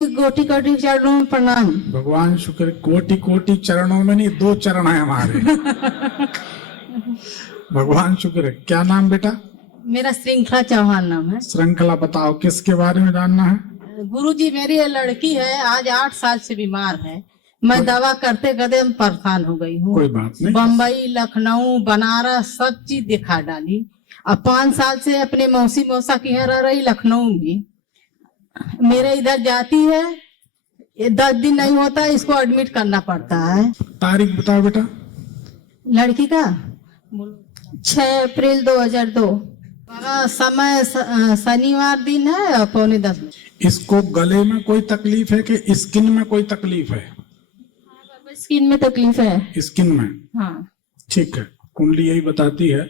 कोटि कोटि चरणों में प्रणाम। भगवान शुक्र, कोटि कोटि चरणों में नहीं, 2 चरण है हमारे। भगवान शुक्र। क्या नाम बेटा? मेरा श्रृंखला चौहान नाम है। श्रृंखला, बताओ किसके बारे में जानना है? गुरुजी, मेरी ये लड़की है, आज 8 साल से बीमार है। मैं दवा करते करते परेशान हो गई हूँ। कोई बात नहीं। बम्बई, लखनऊ, बनारस सब चीज दिखा डाली। अब 5 साल से अपने मौसा के यहाँ रह रही, लखनऊ में। मेरे इधर जाती है, 10 दिन नहीं होता, इसको एडमिट करना पड़ता है। तारीख बताओ बेटा। लड़की का 6 अप्रैल 2002। समय शनिवार दिन है और 9:45। इसको गले में कोई तकलीफ है कि स्किन में कोई तकलीफ है? स्किन में तकलीफ है। स्किन में? हाँ ठीक है, कुंडली यही बताती है।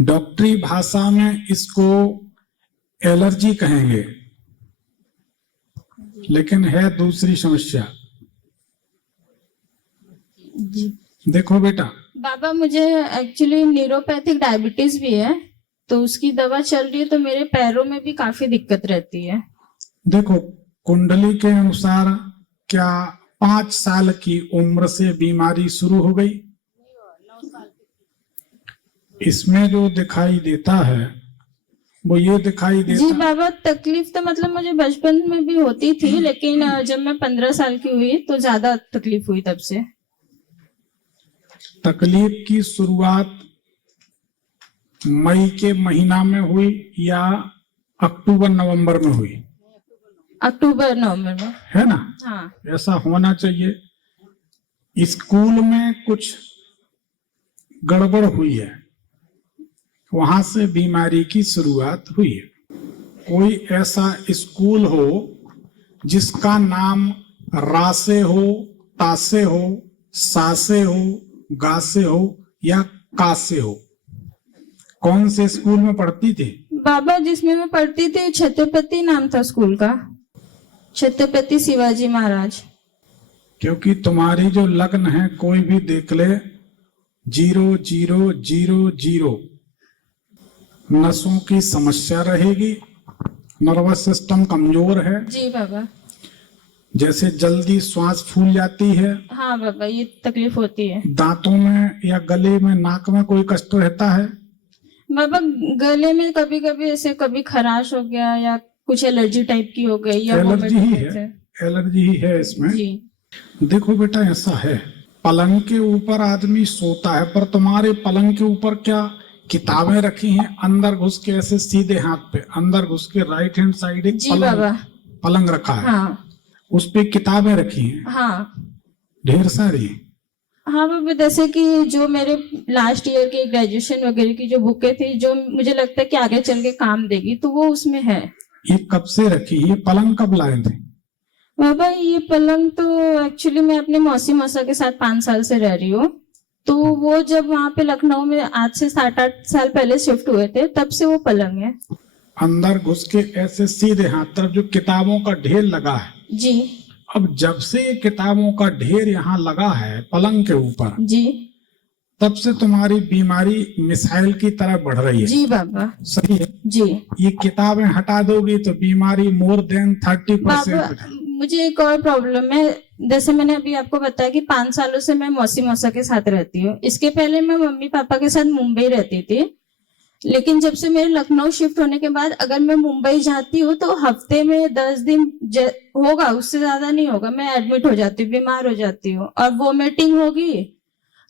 डॉक्टरी भाषा में इसको एलर्जी कहेंगे, लेकिन है दूसरी समस्या। जी। देखो बेटा, बाबा मुझे एक्चुअली न्यूरोपैथिक डायबिटीज भी है, तो उसकी दवा चल रही है, तो मेरे पैरों में भी काफी दिक्कत रहती है। देखो कुंडली के अनुसार क्या 5 साल की उम्र से बीमारी शुरू हो गई? इसमें जो दिखाई देता है वो ये दिखाई देता। जी बाबा, तकलीफ तो मतलब मुझे बचपन में भी होती थी, लेकिन जब मैं 15 साल की हुई तो ज्यादा तकलीफ हुई तब से। तकलीफ की शुरुआत मई के महीना में हुई या अक्टूबर नवंबर में हुई? अक्टूबर नवंबर में। है ना? हाँ। ऐसा होना चाहिए। स्कूल में कुछ गड़बड़ हुई है, वहां से बीमारी की शुरुआत हुई है। कोई ऐसा स्कूल हो जिसका नाम रा से हो, ता से हो, सा से हो, गा से हो या का से हो? कौन से स्कूल में पढ़ती थी? बाबा जिसमें मैं पढ़ती थी छत्रपति नाम था स्कूल का, छत्रपति शिवाजी महाराज। क्योंकि तुम्हारी जो लग्न है कोई भी देख ले, 0 0 0 0 नसों की समस्या रहेगी, नर्वस सिस्टम कमजोर है। जी बाबा। जैसे जल्दी श्वास फूल जाती है। हाँ बाबा, ये तकलीफ होती है। दांतों में या गले में, नाक में कोई कष्ट रहता है? बाबा गले में कभी कभी ऐसे, कभी खराश हो गया या कुछ एलर्जी टाइप की हो गई या एलर्जी ही vomit है, एलर्जी ही है इसमें। जी। देखो बेटा, ऐसा है, पलंग के ऊपर आदमी सोता है, पर तुम्हारे पलंग के ऊपर क्या किताबें रखी हैं अंदर घुस के, ऐसे सीधे हाथ पे अंदर घुस के राइट हैंड साइड एक पलंग रखा है। हाँ। उस पे किताबें रखी हैं। हाँ ढेर सारी। हाँ बाबा, जैसे कि जो मेरे लास्ट ईयर के ग्रेजुएशन वगैरह की जो बुकें थी, जो मुझे लगता है कि आगे चल के काम देगी, तो वो उसमें है। ये कब से रखी? ये पलंग कब लाए थे? बाबा ये पलंग तो एक्चुअली मैं अपने मौसा के साथ 5 साल से रह रही हूँ, तो वो जब वहाँ पे लखनऊ में आज से 7-8 साल पहले शिफ्ट हुए थे, तब से वो पलंग है। अंदर घुस के ऐसे सीधे हाथ तरफ जो किताबों का ढेर लगा है। जी। अब जब से ये किताबों का ढेर यहाँ लगा है पलंग के ऊपर, जी, तब से तुम्हारी बीमारी मिसाइल की तरह बढ़ रही है। जी बाबा। सही है जी। ये किताबें हटा दोगी तो बीमारी मोर देन 30%। मुझे एक और प्रॉब्लम है, जैसे मैंने अभी आपको बताया कि 5 सालों से मैं मौसा के साथ रहती हूँ। इसके पहले मैं मम्मी पापा के साथ मुंबई रहती थी, लेकिन जब से मेरे लखनऊ शिफ्ट होने के बाद अगर मैं मुंबई जाती हूँ तो हफ्ते में 10 दिन होगा, उससे ज्यादा नहीं होगा, मैं एडमिट हो जाती हूँ, बीमार हो जाती हूँ। और वोमिटिंग होगी,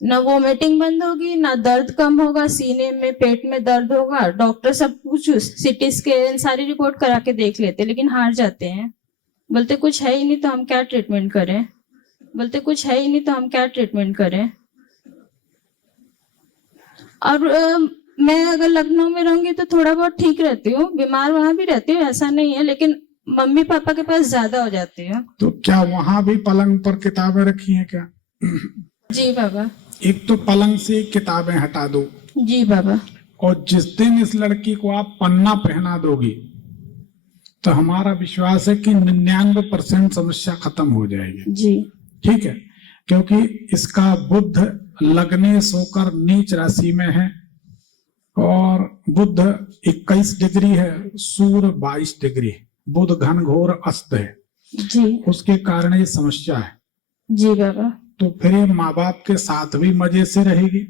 ना वोमिटिंग बंद होगी, ना दर्द कम होगा, सीने में पेट में दर्द होगा। डॉक्टर सब कुछ सीटी स्कैन सारी रिपोर्ट करा के देख लेते, लेकिन हार जाते हैं। बोलते कुछ है ही नहीं तो हम क्या ट्रीटमेंट करें, बोलते कुछ है ही नहीं तो हम क्या ट्रीटमेंट करें। और मैं अगर लखनऊ में रहूंगी तो थोड़ा बहुत ठीक रहती हूँ, बीमार वहां भी रहती हूँ, ऐसा नहीं है, लेकिन मम्मी पापा के पास ज्यादा हो जाती है। तो क्या वहां भी पलंग पर किताबें रखी हैं क्या? जी बाबा। एक तो पलंग से किताबें हटा दो। जी बाबा। और जिस दिन इस लड़की को आप पन्ना पहना दोगी तो हमारा विश्वास है कि 99% समस्या खत्म हो जाएगी। जी। ठीक है, क्योंकि इसका बुध लग्ने सोकर नीच राशि में है और बुध 21 डिग्री है, सूर्य 22 डिग्री है। बुध घनघोर अस्त है, जी उसके कारण ये समस्या है। जी बाबा। तो फिर ये माँ बाप के साथ भी मजे से रहेगी,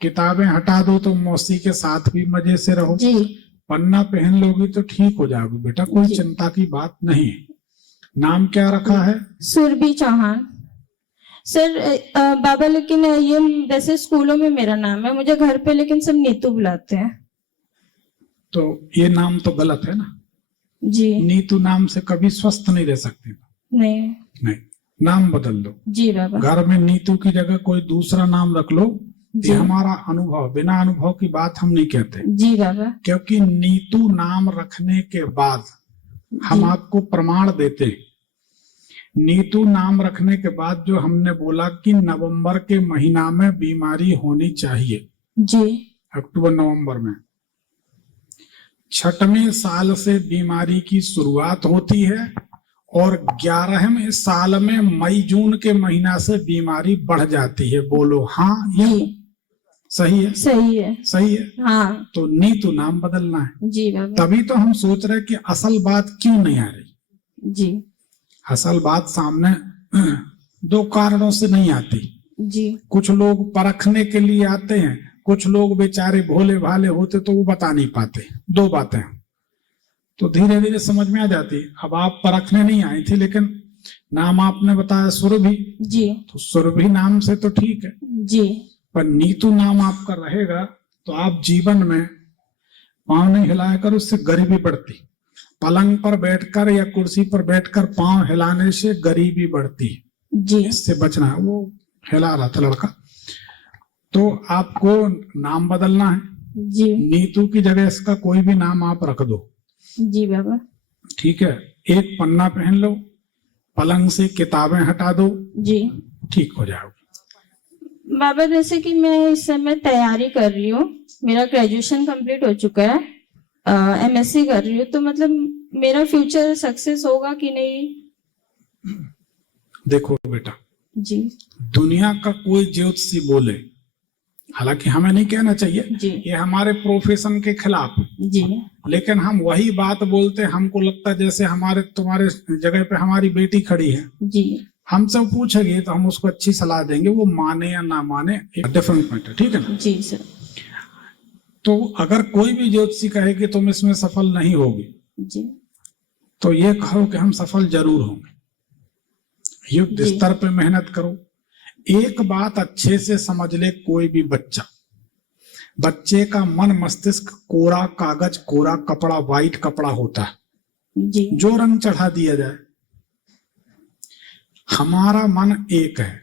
किताबें हटा दो तो मौसी के साथ भी मजे से रहो, जी पन्ना पहन लोगी तो ठीक हो जाओगी बेटा, कोई जी। चिंता की बात नहीं है। नाम क्या रखा है? सुरभि चौहान। सर बाबा लेकिन ये वैसे स्कूलों में मेरा नाम है, मुझे घर पे लेकिन सब नीतू बुलाते हैं। तो ये नाम तो गलत है ना, जी नीतू नाम से कभी स्वस्थ नहीं रह सकती। नहीं। नहीं, नाम बदल लो। जी बाबा। घर में नीतू की जगह कोई दूसरा नाम रख लो। जी ये हमारा अनुभव, बिना अनुभव की बात हम नहीं कहते, जी बाबा। क्योंकि नीतू नाम रखने के बाद हम जी। आपको प्रमाण देते हैं। नीतू नाम रखने के बाद जो हमने बोला कि नवंबर के महीना में बीमारी होनी चाहिए, जी अक्टूबर नवंबर में, 6वें साल से बीमारी की शुरुआत होती है और 11वें साल में मई जून के महीना से बीमारी बढ़ जाती है। बोलो हाँ या जी सही है? सही है। सही है। हाँ तो नीतू नाम बदलना है। जी बाबा। तभी तो हम सोच रहे कि असल बात क्यों नहीं आ रही। जी असल बात सामने दो कारणों से नहीं आती। जी कुछ लोग परखने के लिए आते हैं, कुछ लोग बेचारे भोले भाले होते तो वो बता नहीं पाते। दो बातें तो धीरे धीरे समझ में आ जाती। अब आप परखने नहीं आई थी, लेकिन नाम आपने बताया सुरभि, जी तो सुरभि नाम से तो ठीक है, जी पर नीतू नाम आपका रहेगा तो आप जीवन में पांव नहीं हिलाया कर, उससे गरीबी बढ़ती। पलंग पर बैठकर या कुर्सी पर बैठकर पांव हिलाने से गरीबी बढ़ती, जी इससे बचना है। वो हिला रहा था लड़का। तो आपको नाम बदलना है। जी नीतू की जगह इसका कोई भी नाम आप रख दो, जी बाबा। ठीक है। एक पन्ना पहन लो, पलंग से किताबें हटा दो, जी ठीक हो जाओगे। बाबा जैसे कि मैं इस समय तैयारी कर रही हूँ, मेरा ग्रेजुएशन कंप्लीट हो चुका है, एमएससी कर रही हूँ, तो मतलब मेरा फ्यूचर सक्सेस होगा कि नहीं? देखो बेटा, जी दुनिया का कोई ज्योतिषी बोले, हालांकि हमें नहीं कहना चाहिए, जी ये हमारे प्रोफेशन के खिलाफ, जी लेकिन हम वही बात बोलते, हमको लगता है जैसे हमारे तुम्हारे जगह पे हमारी बेटी खड़ी है, जी हमसे पूछेगी तो हम उसको अच्छी सलाह देंगे, वो माने या ना माने एक डिफरेंट मैटर, ठीक है ना। जी सर। तो अगर कोई भी ज्योतिषी कहे कि तुम इसमें सफल नहीं होगी, जी तो ये कहो कि हम सफल जरूर होंगे। युद्ध जी। स्तर पे मेहनत करो। एक बात अच्छे से समझ ले, कोई भी बच्चे का मन मस्तिष्क कोरा कागज, कोरा कपड़ा, व्हाइट कपड़ा होता है, जी जो रंग चढ़ा दिया जाए। हमारा मन एक है,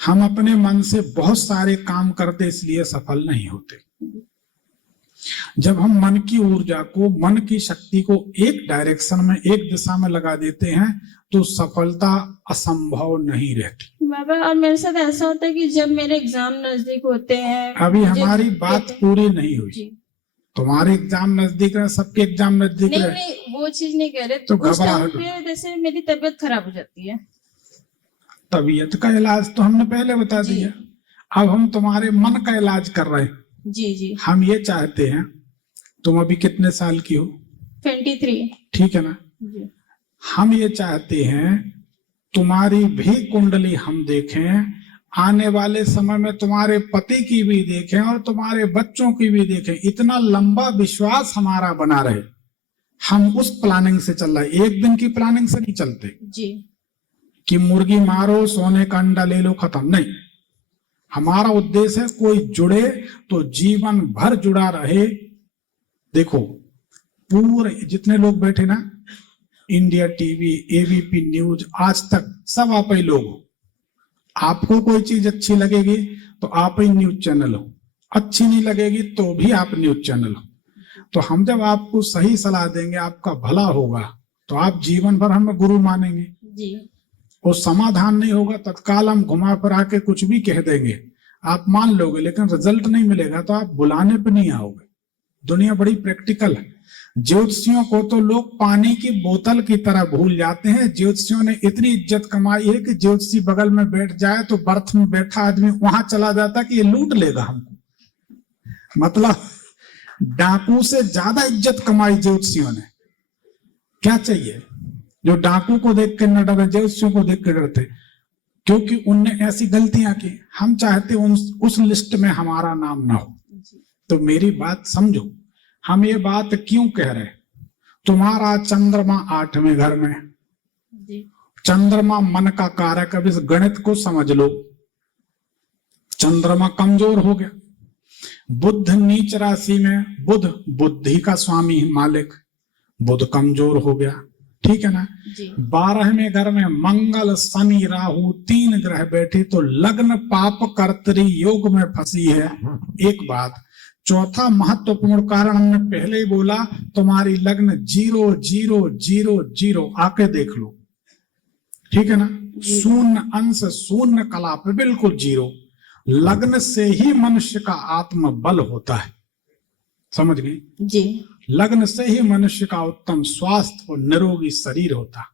हम अपने मन से बहुत सारे काम करते इसलिए सफल नहीं होते। जब हम मन की ऊर्जा को, मन की शक्ति को एक डायरेक्शन में, एक दिशा में लगा देते हैं तो सफलता असंभव नहीं रहती। बाबा, और मेरे साथ ऐसा होता है कि जब मेरे एग्जाम नजदीक होते हैं, अभी मुझे हमारी बात पूरी नहीं हुई। जी तुम्हारे एग्जाम नजदीक रहे, सबके एग्जाम नजदीक नहीं रहे, नहीं वो चीज नहीं कह रहे, तो उस टाइम घबराहट पे जैसे मेरी तबीयत खराब हो जाती है। तबीयत का इलाज तो हमने पहले बता जी। दिया। अब हम तुम्हारे मन का इलाज कर रहे हैं। जी जी हम ये चाहते हैं, तुम अभी कितने साल की हो? 23। ठीक है ना। जी हम ये चाहते हैं तुम्हारी भी कुंडली हम देखें, आने वाले समय में तुम्हारे पति की भी देखें और तुम्हारे बच्चों की भी देखें। इतना लंबा विश्वास हमारा बना रहे, हम उस प्लानिंग से चल रहे, एक दिन की प्लानिंग से नहीं चलते जी कि मुर्गी मारो, सोने का अंडा ले लो, खत्म नहीं। हमारा उद्देश्य है कोई जुड़े तो जीवन भर जुड़ा रहे। देखो, पूरे जितने लोग बैठे ना, इंडिया टीवी, एबीपी न्यूज, आज तक, सब आप ही लोग हो। आपको कोई चीज अच्छी लगेगी तो आप ही न्यूज चैनल हो, अच्छी नहीं लगेगी तो भी आप न्यूज चैनल हो। तो हम जब आपको सही सलाह देंगे, आपका भला होगा, तो आप जीवन भर हमें गुरु मानेंगे। जी वो समाधान नहीं होगा, तत्काल हम घुमा फिरा के कुछ भी कह देंगे, आप मान लोगे, लेकिन रिजल्ट नहीं मिलेगा तो आप बुलाने पे नहीं आओगे। दुनिया बड़ी प्रैक्टिकल है। ज्योतिषियों को तो लोग पानी की बोतल की तरह भूल जाते हैं। ज्योतिषियों ने इतनी इज्जत कमाई है कि ज्योतिषी बगल में बैठ जाए तो बर्थ में बैठा आदमी वहां चला जाता कि ये लूट लेगा हमको। मतलब डाकू से ज्यादा इज्जत कमाई ज्योतिषियों ने। क्या चाहिए? जो डाकू को देख के न डरे, ज्योतिषियों को देख के डरते, क्योंकि उनने ऐसी गलतियां की। हम चाहते उस लिस्ट में हमारा नाम ना हो। तो मेरी बात समझो, हम ये बात क्यों कह रहे हैं? तुम्हारा चंद्रमा 8वें घर में, चंद्रमा मन का कारक। अब इस गणित को समझ लो। चंद्रमा कमजोर हो गया, बुध नीच राशि में, बुध बुद्धि का स्वामी मालिक, बुध कमजोर हो गया, ठीक है ना। 12वें घर में मंगल शनि राहु 3 ग्रह बैठे, तो लग्न पाप कर्तरी योग में फंसी है। एक बात। चौथा महत्वपूर्ण कारण हमने पहले ही बोला, तुम्हारी लग्न 0 0 0 0 आके देख लो, ठीक है ना। शून्य अंश, शून्य कला पे बिल्कुल 0। लग्न से ही मनुष्य का आत्म बल होता है, समझ गई जी। लग्न से ही मनुष्य का उत्तम स्वास्थ्य और निरोगी शरीर होता।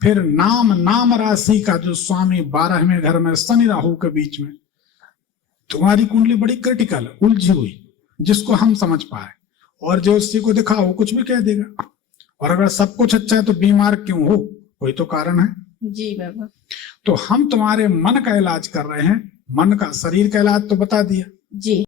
फिर नाम राशि का जो स्वामी 12वें घर में शनि राहु के बीच में, तुम्हारी कुंडली बड़ी क्रिटिकल उलझी हुई, जिसको हम समझ पाए। और जो उसी को दिखा वो कुछ भी कह देगा। और अगर सब कुछ अच्छा है तो बीमार क्यों हो? कोई तो कारण है। जी बाबा। तो हम तुम्हारे मन का इलाज कर रहे हैं। मन का, शरीर का इलाज तो बता दिया। जी।